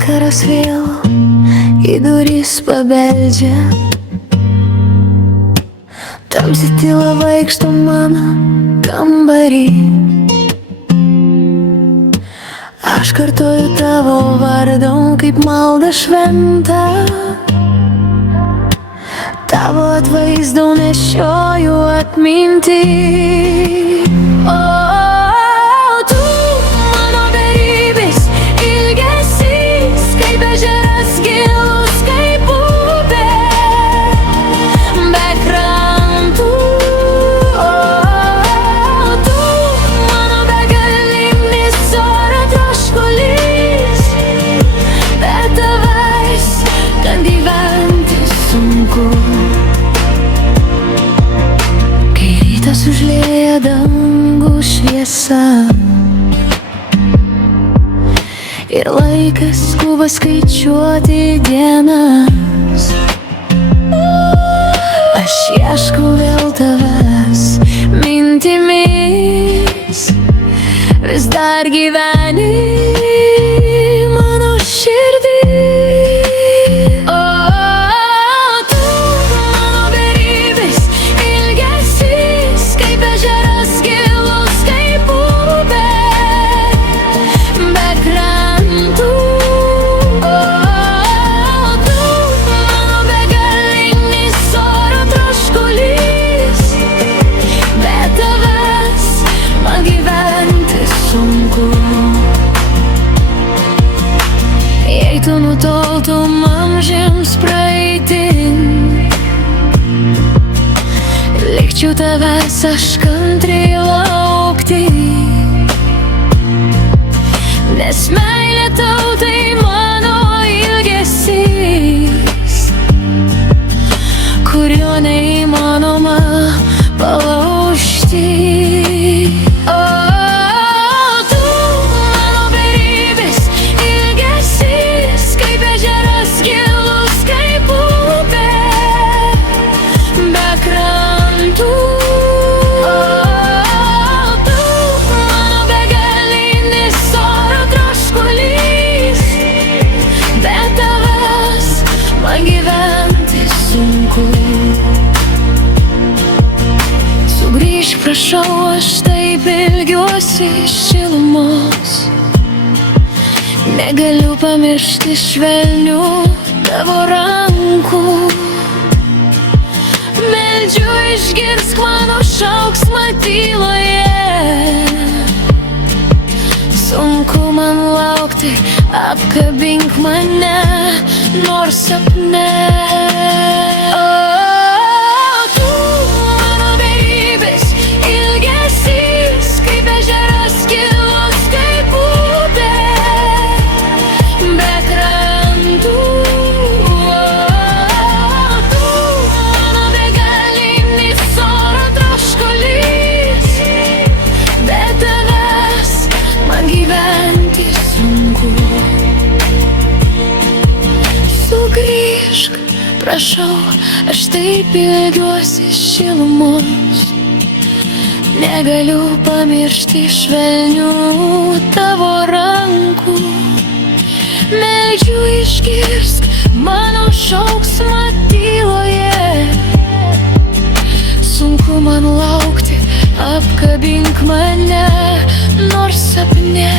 Vakaras vėl į duris pabeldžia, tamsi tyla vaikšto mano kambarį. Aš kartoju tavo vardą kaip maldą šventą, tavo atvaizdą nešioju atmintį. O tu mano beribis ilgesys, kaip ežeras gilus, kaip upė be krantų. O tu mano begalinis oro troškulys, be tavęs ten gyventi sunku. Kai rytas užlieja dangų šviesa ir laikas skuba skaičiuoti dienas, aš ieškau vėl tavęs mintimis, vis dar gyveni mano širdį. O tu mano beribis ilgesys, kaip ežeras gilus, kaip upė be krantų. O tu mano begalinis oro troškulys, be tavęs man gyventi sunku. Jei tu nutoltum amžiams praeitin, likčiau tavęs aš kantriai laukti, nes meilė tau tai mano ilgesys, kurio neįmanoma palaužti. O tu mano beribis ilgesys, kaip ežeras gilus, kaip upė be krantų. O tu mano begalinis oro troškulys, be tavęs man gyventi sunku. Sugrįžk, prašau, aš taip ilgiuosi šilumos, negaliu pamiršti švelnių tavo rankų. Meldžiu, išgirsk mano šauksmą tyloje, sunku man laukti, apkabink mane nors sapne. O tu mano beribis ilgesys, kaip ežeras gilus, kaip upė be krantų. O tu mano begalinis oro troškulys, be tavęs man gyventi sunku. Sugrįžk, prašau, aš taip ilgiuosi šilumos, negaliu pamiršti švelnių tavo rankų. Meldžiu, išgirsk mano šauksmą tyloje, sunku man laukti, apkabink mane nors sapne.